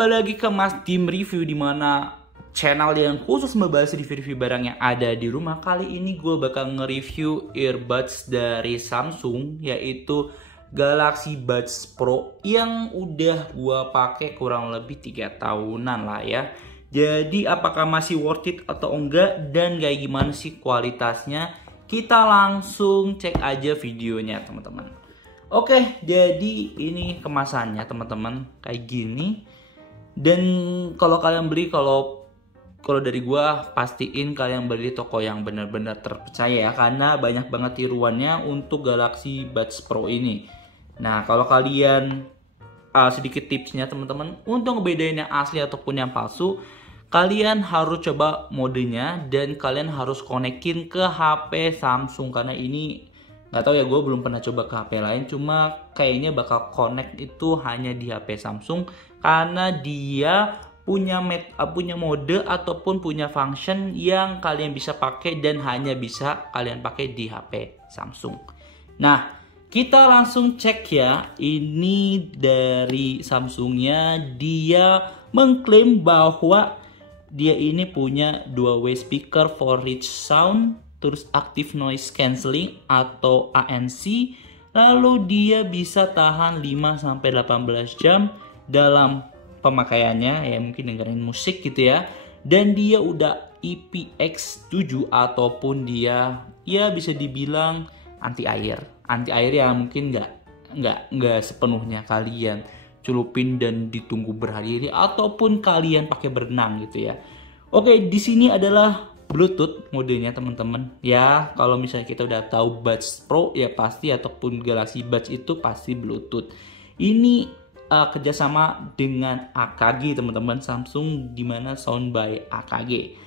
kembali lagi ke Mas Dim Review, dimana channel yang khusus membahas review-review barang yang ada di rumah. Kali ini gue bakal nge-review earbuds dari Samsung, yaitu Galaxy Buds Pro yang udah gue pakai kurang lebih 3 tahunan lah ya. Jadi apakah masih worth it atau enggak, dan kayak gimana sih kualitasnya? Kita langsung cek aja videonya teman-teman. Oke, jadi ini kemasannya teman-teman kayak gini. Dan kalau kalian beli, kalau dari gua pastiin kalian beli di toko yang benar-benar terpercaya ya, karena banyak banget tiruannya untuk Galaxy Buds Pro ini. Nah, kalau kalian sedikit tipsnya teman-teman untuk ngebedain yang asli ataupun yang palsu, kalian harus coba modenya dan kalian harus konekin ke HP Samsung, karena ini nggak tahu ya, gue belum pernah coba ke HP lain, cuma kayaknya bakal connect itu hanya di HP Samsung karena dia punya mode ataupun punya function yang kalian bisa pakai dan hanya bisa kalian pakai di HP Samsung. Nah, kita langsung cek ya. Ini dari Samsungnya, dia mengklaim bahwa dia ini punya dual-way speaker for rich sound, terus active noise cancelling atau ANC, lalu dia bisa tahan 5-18 jam dalam pemakaiannya ya, mungkin dengerin musik gitu ya. Dan dia udah IPX7 ataupun dia ya bisa dibilang anti air ya, mungkin nggak sepenuhnya kalian celupin dan ditunggu berhari-hari ataupun kalian pakai berenang gitu ya. Oke, di sini adalah Bluetooth modenya teman-teman. Ya, kalau misalnya kita udah tahu Buds Pro ya pasti, ataupun Galaxy Buds itu pasti Bluetooth. Ini kerjasama dengan AKG teman-teman, Samsung, dimana sound by AKG.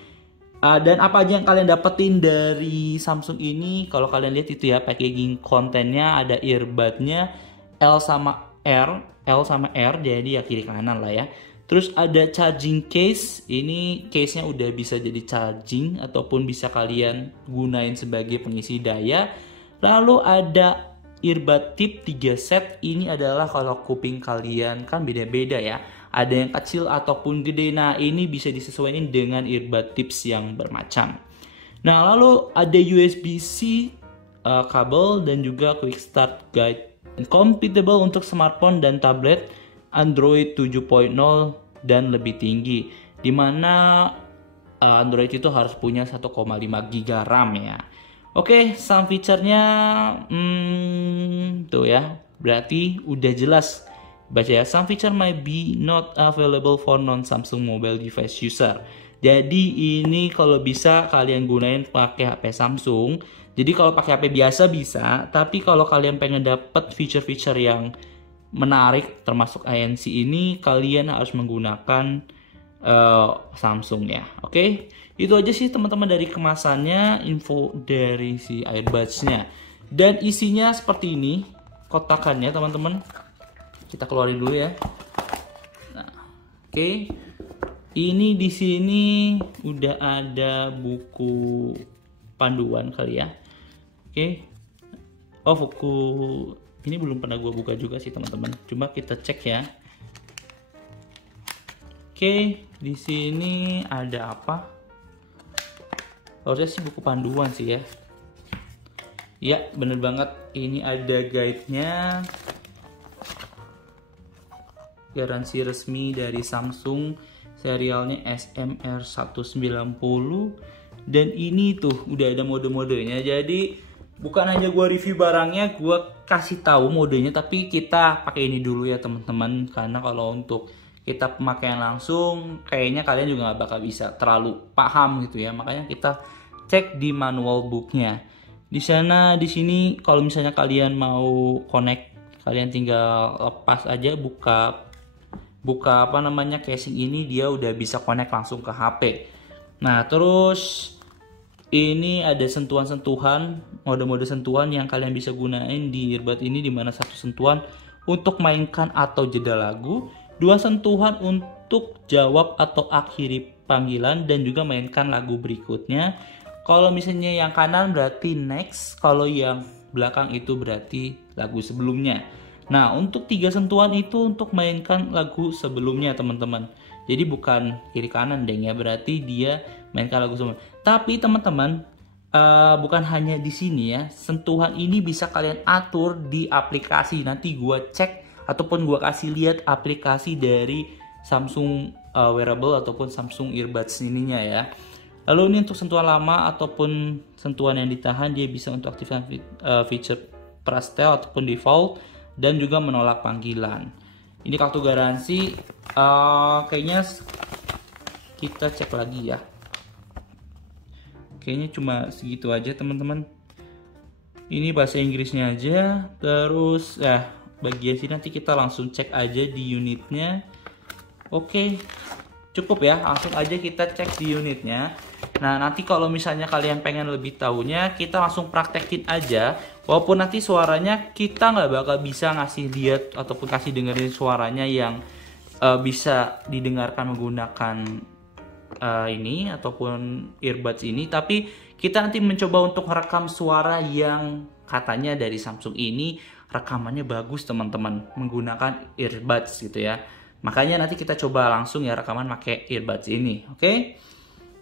Dan apa aja yang kalian dapetin dari Samsung ini? Kalau kalian lihat itu ya, packaging kontennya ada earbudnya L sama R, jadi ya kiri kanan lah ya. Terus ada charging case, ini case-nya udah bisa jadi charging ataupun bisa kalian gunain sebagai pengisi daya. Lalu ada earbud tip 3 set, ini adalah kalau kuping kalian kan beda-beda ya. Ada yang kecil ataupun gede, nah ini bisa disesuaikan dengan earbud tips yang bermacam. Nah, lalu ada USB-C kabel dan juga quick start guide. Compatible untuk smartphone dan tablet Android 7.0 dan lebih tinggi, dimana Android itu harus punya 1,5 GB RAM ya. Oke, sound feature-nya tuh ya, berarti udah jelas baca ya. Some feature might be not available for non-Samsung mobile device user. Jadi ini kalau bisa kalian gunain pakai HP Samsung. Jadi kalau pakai HP biasa bisa, tapi kalau kalian pengen dapet feature-feature yang menarik termasuk ANC ini, kalian harus menggunakan Samsung ya. Oke, itu aja sih teman-teman dari kemasannya, info dari si earbuds-nya. Dan isinya seperti ini kotakannya teman-teman. Kita keluarin dulu ya. Nah, oke. Ini di sini udah ada buku panduan kali ya. Oke. Oh, buku ini belum pernah gue buka juga sih teman-teman. Cuma kita cek ya. Oke, di sini ada apa? Harusnya sih buku panduan sih ya. Ya, bener banget. Ini ada guide-nya. Garansi resmi dari Samsung, serialnya SMR190. Dan ini tuh udah ada mode-modenya. Jadi bukan hanya gue review barangnya, gue kasih tahu modenya, tapi kita pakai ini dulu ya teman-teman, karena kalau untuk kita pemakaian langsung kayaknya kalian juga nggak bakal bisa terlalu paham gitu ya. Makanya kita cek di manual booknya. Di sini kalau misalnya kalian mau connect, kalian tinggal lepas aja, buka casing ini, dia udah bisa connect langsung ke HP. Nah, terus ini ada sentuhan-sentuhan, mode-mode sentuhan yang kalian bisa gunain di earbud ini, dimana satu sentuhan untuk mainkan atau jeda lagu, 2 sentuhan untuk jawab atau akhiri panggilan dan juga mainkan lagu berikutnya. Kalau misalnya yang kanan berarti next, kalau yang belakang itu berarti lagu sebelumnya. Nah, untuk 3 sentuhan itu untuk mainkan lagu sebelumnya teman-teman. Jadi bukan kiri kanan deh ya, berarti dia mainkan lagu sebelumnya. Tapi teman-teman, bukan hanya di sini ya, sentuhan ini bisa kalian atur di aplikasi. Nanti gua cek ataupun gua kasih lihat aplikasi dari Samsung wearable ataupun Samsung earbuds ininya ya. Lalu ini untuk sentuhan lama ataupun sentuhan yang ditahan, dia bisa untuk aktifkan feature pastel ataupun default, dan juga menolak panggilan. Ini kartu garansi, kayaknya kita cek lagi ya. Kayaknya cuma segitu aja teman-teman. Ini bahasa Inggrisnya aja. Terus bagian sini nanti kita langsung cek aja di unitnya. Oke, cukup ya, langsung aja kita cek di unitnya. Nah, nanti kalau misalnya kalian pengen lebih tahunya, kita langsung praktekin aja. Walaupun nanti suaranya kita nggak bakal bisa ngasih lihat ataupun kasih dengerin suaranya yang bisa didengarkan menggunakan ini ataupun earbuds ini, tapi kita nanti mencoba untuk merekam suara yang katanya dari Samsung ini rekamannya bagus teman-teman menggunakan earbuds gitu ya. Makanya nanti kita coba langsung ya rekaman pakai earbuds ini, oke?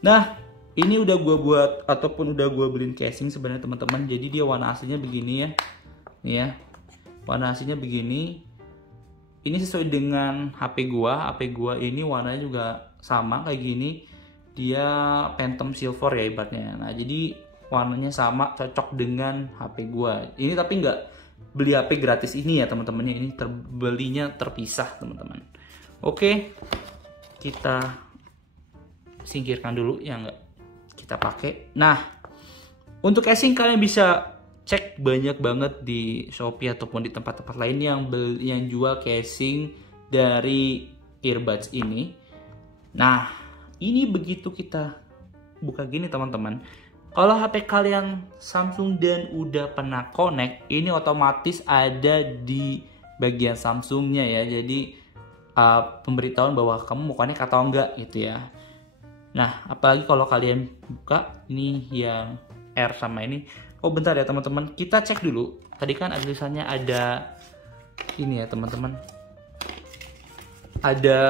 Nah, ini udah gua buat ataupun udah gua beliin casing sebenarnya teman-teman. Jadi dia warna aslinya begini ya. Nih ya. Warna aslinya begini. Ini sesuai dengan HP gua. HP gua ini warnanya juga sama kayak gini. Dia Phantom Silver ya ibaratnya. Nah, jadi warnanya sama, cocok dengan HP gua. Ini tapi nggak beli HP gratis ini ya teman-teman. Ini belinya terpisah teman-teman. Oke, kita singkirkan dulu yang nggak kita pakai. Nah, untuk casing kalian bisa cek banyak banget di Shopee ataupun di tempat-tempat lain yang jual casing dari earbuds ini. Nah, ini begitu kita buka gini teman-teman. Kalau HP kalian Samsung dan udah pernah connect, ini otomatis ada di bagian Samsungnya ya. Jadi pemberitahuan bahwa kamu mau connect atau enggak gitu ya. Nah, apalagi kalau kalian buka ini yang R sama ini. Oh, bentar ya teman-teman. Kita cek dulu. Tadi kan ada tulisannya ada ini ya teman-teman. Ada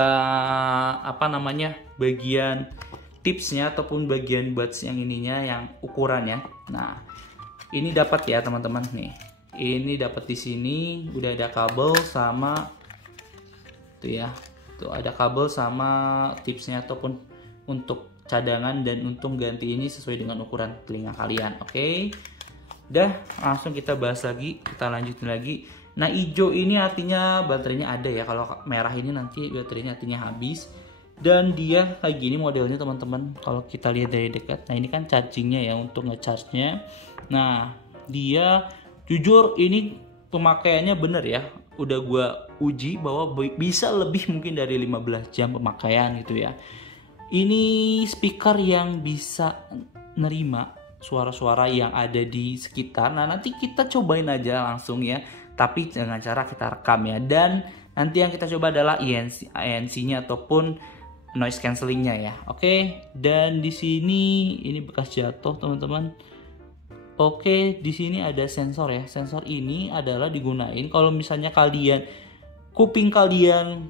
apa namanya? Bagian tipsnya ataupun bagian buds yang ininya yang ukurannya. Nah, ini dapat ya teman-teman nih. Ini dapat di sini udah ada kabel sama tuh ya. Tuh ada kabel sama tipsnya ataupun untuk cadangan dan untuk ganti ini sesuai dengan ukuran telinga kalian. Oke. Udah, langsung kita bahas lagi, kita lanjutin lagi. Nah, hijau ini artinya baterainya ada ya. Kalau merah ini nanti baterainya artinya habis. Dan dia kayak gini modelnya teman-teman. Kalau kita lihat dari dekat. Nah, ini kan chargingnya ya untuk ngecharge-nya. Nah, dia jujur ini pemakaiannya bener ya. Udah gua uji bahwa bisa lebih mungkin dari 15 jam pemakaian gitu ya. Ini speaker yang bisa nerima suara-suara yang ada di sekitar. Nah, nanti kita cobain aja langsung ya. Tapi dengan cara kita rekam ya. Dan nanti yang kita coba adalah ANC-nya ataupun noise cancellingnya ya. Oke. Dan di sini ini bekas jatuh teman-teman. Oke, di sini ada sensor ya. Sensor ini adalah digunain kalau misalnya kuping kalian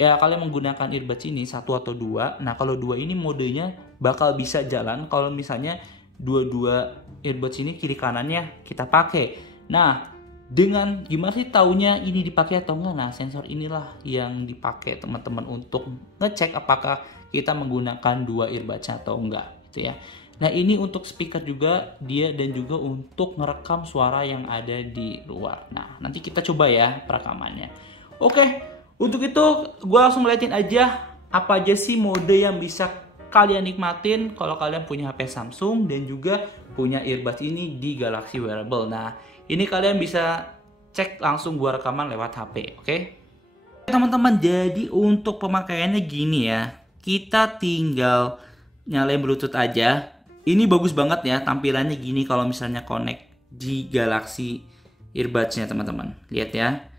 ya kalian menggunakan earbuds ini 1 atau 2. Nah, kalau 2 ini modenya bakal bisa jalan kalau misalnya dua-dua earbuds ini kiri kanannya kita pakai. Nah, dengan gimana sih taunya ini dipakai atau enggak? Nah, sensor inilah yang dipakai teman-teman untuk ngecek apakah kita menggunakan 2 earbuds atau enggak gitu ya. Nah, ini untuk speaker juga dia dan juga untuk merekam suara yang ada di luar. Nah, nanti kita coba ya perekamannya. Oke, untuk itu gue langsung ngeliatin aja apa aja sih mode yang bisa kalian nikmatin kalau kalian punya HP Samsung dan juga punya earbuds ini di Galaxy Wearable. Nah, ini kalian bisa cek langsung gue rekaman lewat HP, oke? Teman-teman, jadi untuk pemakaiannya gini ya. Kita tinggal nyalain Bluetooth aja. Ini bagus banget ya tampilannya gini kalau misalnya connect di Galaxy earbuds-nya teman-teman. Lihat ya.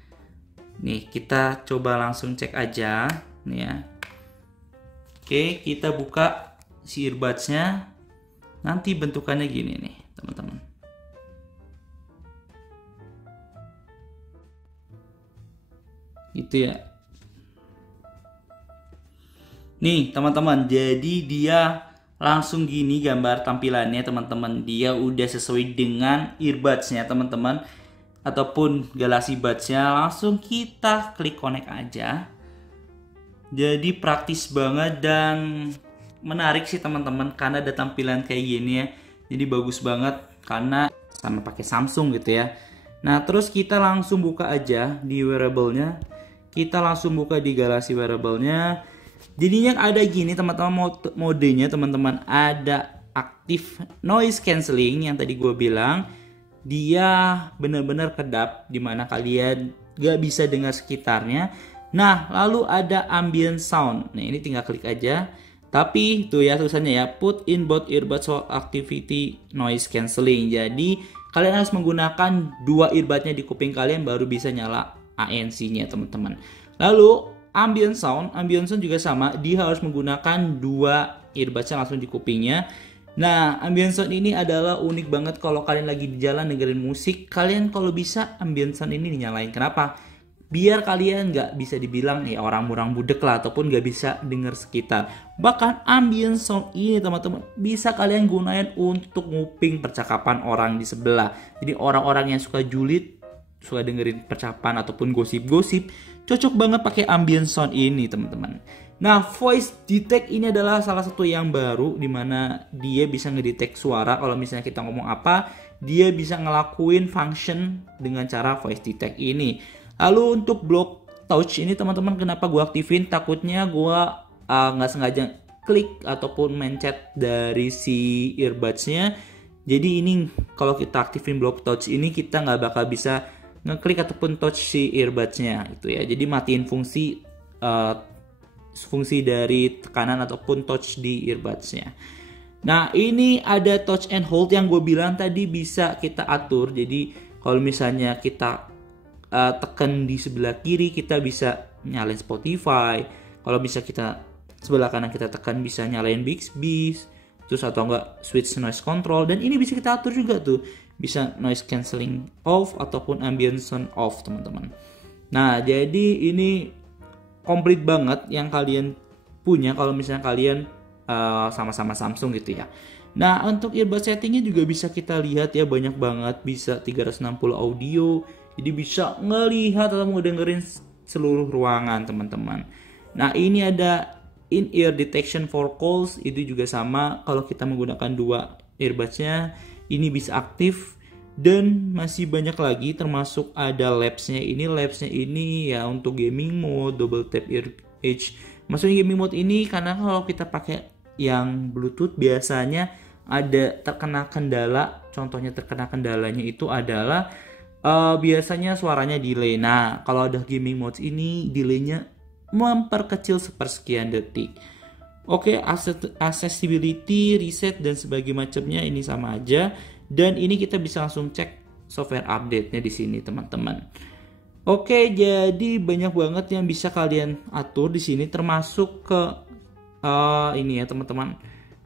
Nih, kita coba langsung cek aja nih ya. Oke, kita buka si earbuds-nya. Nanti bentukannya gini nih, teman-teman. gitu ya. Nih teman-teman, jadi dia langsung gini gambar tampilannya teman-teman. Dia udah sesuai dengan earbuds-nya teman-teman, ataupun Galaxy Buds-nya. Langsung kita klik connect aja. Jadi praktis banget dan menarik sih teman-teman, karena ada tampilan kayak gini ya. Jadi bagus banget karena sama pakai Samsung gitu ya. Nah terus kita langsung buka aja di wearable-nya. Kita langsung buka di Galaxy wearable-nya. Jadinya ada gini teman-teman, modenya teman-teman, ada aktif noise cancelling yang tadi gue bilang. Dia benar-benar kedap dimana kalian gak bisa dengar sekitarnya. Nah lalu ada ambient sound. Nah ini tinggal klik aja. Tapi tuh ya tulisannya ya, put in both earbuds for activity noise cancelling. Jadi kalian harus menggunakan dua earbudnya di kuping kalian baru bisa nyala ANC-nya teman-teman. Lalu ambient sound juga sama, dia harus menggunakan dua earbudsnya langsung di kupingnya. Nah, ambient sound ini adalah unik banget kalau kalian lagi di jalan dengerin musik, kalian kalau bisa ambient sound ini dinyalain. Kenapa? Biar kalian nggak bisa dibilang orang budek lah, ataupun nggak bisa denger sekitar. Bahkan ambient sound ini teman-teman bisa kalian gunain untuk nguping percakapan orang di sebelah. Jadi orang-orang yang suka julid, suka dengerin percakapan ataupun gosip-gosip, cocok banget pakai ambient sound ini teman-teman. Nah, voice detect ini adalah salah satu yang baru, dimana dia bisa ngedetect suara. Kalau misalnya kita ngomong apa, dia bisa ngelakuin function dengan cara voice detect ini. Lalu untuk block touch ini teman-teman, kenapa gue aktifin? Takutnya gue nggak sengaja klik ataupun mencet dari si earbudsnya. Jadi ini kalau kita aktifin block touch ini, kita nggak bakal bisa ngeklik ataupun touch si earbudsnya itu ya. Jadi matiin fungsi dari tekanan ataupun touch di earbudsnya. Nah ini ada touch and hold yang gue bilang tadi, bisa kita atur. Jadi kalau misalnya kita tekan di sebelah kiri, kita bisa nyalain Spotify. Kalau bisa kita sebelah kanan kita tekan, bisa nyalain Bixby, terus atau enggak switch noise control. Dan ini bisa kita atur juga tuh, bisa noise cancelling off ataupun ambient sound off teman-teman. Nah jadi ini komplit banget yang kalian punya kalau misalnya kalian sama-sama Samsung gitu ya. Nah untuk earbud settingnya juga bisa kita lihat ya, banyak banget, bisa 360 audio. Jadi bisa ngelihat atau ngedengerin seluruh ruangan teman-teman. Nah ini ada in-ear detection for calls, itu juga sama. Kalau kita menggunakan dua earbudsnya ini bisa aktif. Dan masih banyak lagi, termasuk ada labsnya ini ya untuk gaming mode, double tap ear edge. Maksudnya gaming mode ini karena kalau kita pakai yang Bluetooth biasanya ada terkena kendala. Contohnya terkena kendalanya itu adalah biasanya suaranya delay. Nah kalau ada gaming mode ini delaynya memperkecil sepersekian detik. Oke, accessibility, reset dan sebagainya macamnya ini sama aja. Dan ini kita bisa langsung cek software update-nya di sini teman-teman. Oke, jadi banyak banget yang bisa kalian atur di sini, termasuk ke ini ya teman-teman.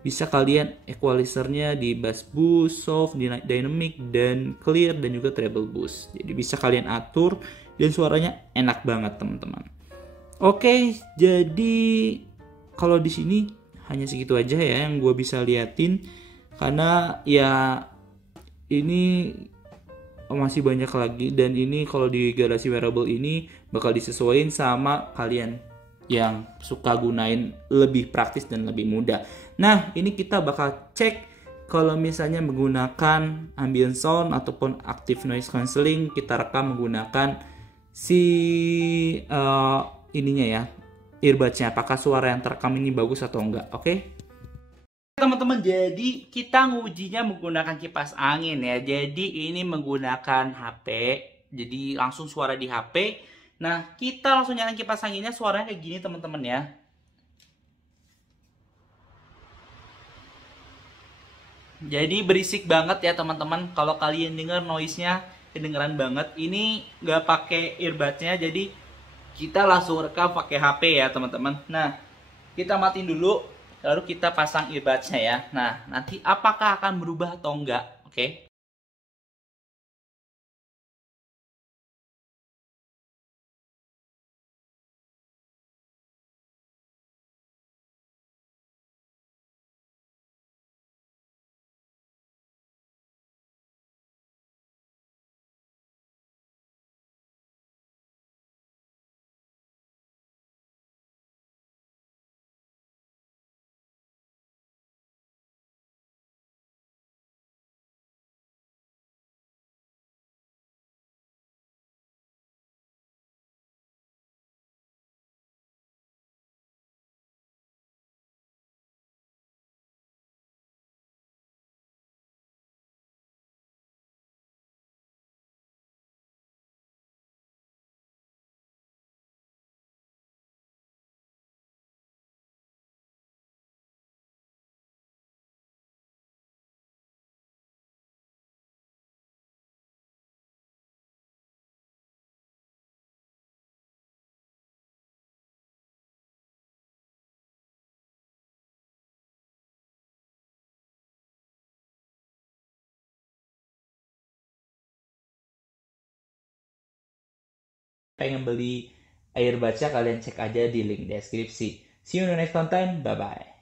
Bisa kalian equalizer-nya di bass boost, soft, dynamic, dan clear, dan juga treble boost. Jadi bisa kalian atur dan suaranya enak banget teman-teman. Oke, jadi kalau di sini hanya segitu aja ya yang gue bisa liatin, karena ya ini masih banyak lagi. Dan ini kalau di Galaxy Wearable ini bakal disesuaikan sama kalian yang suka gunain lebih praktis dan lebih mudah. Nah ini kita bakal cek kalau misalnya menggunakan ambient sound ataupun active noise cancelling, kita rekam menggunakan si ininya ya, earbudsnya, apakah suara yang terekam ini bagus atau enggak. Oke? Teman-teman, jadi kita ngujinya menggunakan kipas angin ya. Jadi ini menggunakan HP, jadi langsung suara di HP. Nah kita langsung nyalain kipas anginnya, suaranya kayak gini teman-teman ya. Jadi berisik banget ya teman-teman. Kalau kalian dengar noise-nya kedengeran banget. Ini nggak pakai earbudsnya, jadi kita langsung rekam pakai HP ya teman-teman. Nah kita matiin dulu, lalu kita pasang earbudsnya ya. Nah nanti apakah akan berubah atau enggak? Oke. pengen beli earbudsnya kalian cek aja di link deskripsi. See you in the next content, bye bye.